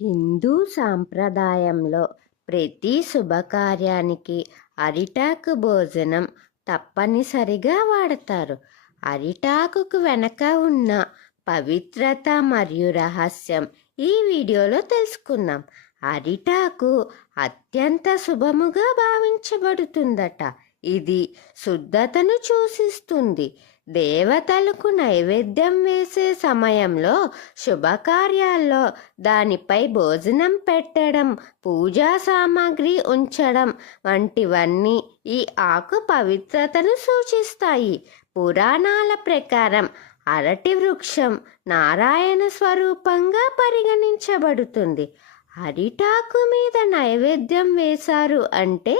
హిందూ సాంప్రదాయంలో ప్రతి శుభకార్యానికి అరిటాకు భోజనం తప్పనిసరిగా వాడతారు. అరిటాకుకు వెనక ఉన్న పవిత్రత మరియు రహస్యం ఈ వీడియోలో తెలుసుకుందాం. అరిటాకు అత్యంత శుభముగా భావించబడుతుందట. ఇది శుద్ధతను సూచిస్తుంది. దేవతలకు నైవేద్యం వేసే సమయంలో శుభకార్యాల్లో దానిపై భోజనం పెట్టడం పూజా సామాగ్రి ఉంచడం వంటివన్నీ ఈ ఆకు పవిత్రతను సూచిస్తాయి. పురాణాల ప్రకారం అరటి వృక్షం నారాయణ స్వరూపంగా పరిగణించబడుతుంది. అరిటాకు మీద నైవేద్యం వేశారు అంటే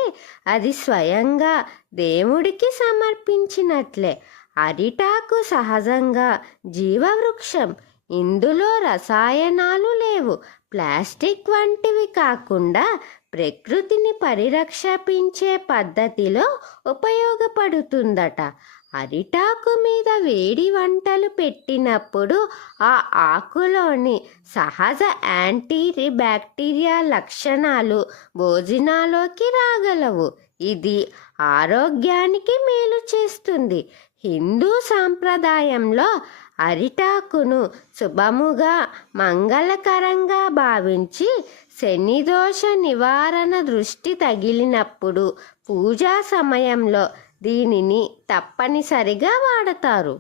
అది స్వయంగా దేవుడికి సమర్పించినట్లే. అరిటాకు సహజంగా జీవవృక్షం. ఇందులో రసాయనాలు లేవు. ప్లాస్టిక్ వంటివి కాకుండా ప్రకృతిని పరిరక్షపించే పద్ధతిలో ఉపయోగపడుతుందట. అరిటాకు మీద వేడి వంటలు పెట్టినప్పుడు ఆ ఆకులోని సహజ యాంటీ బ్యాక్టీరియా లక్షణాలు భోజనాలోకి రాగలవు. ఇది ఆరోగ్యానికి మేలు చేస్తుంది. హిందూ సాంప్రదాయంలో అరిటాకును శుభముగా మంగళకరంగా భావించి శనిదోష నివారణ దృష్టి తగిలినప్పుడు పూజా సమయంలో దీనిని తప్పనిసరిగా వాడతారు.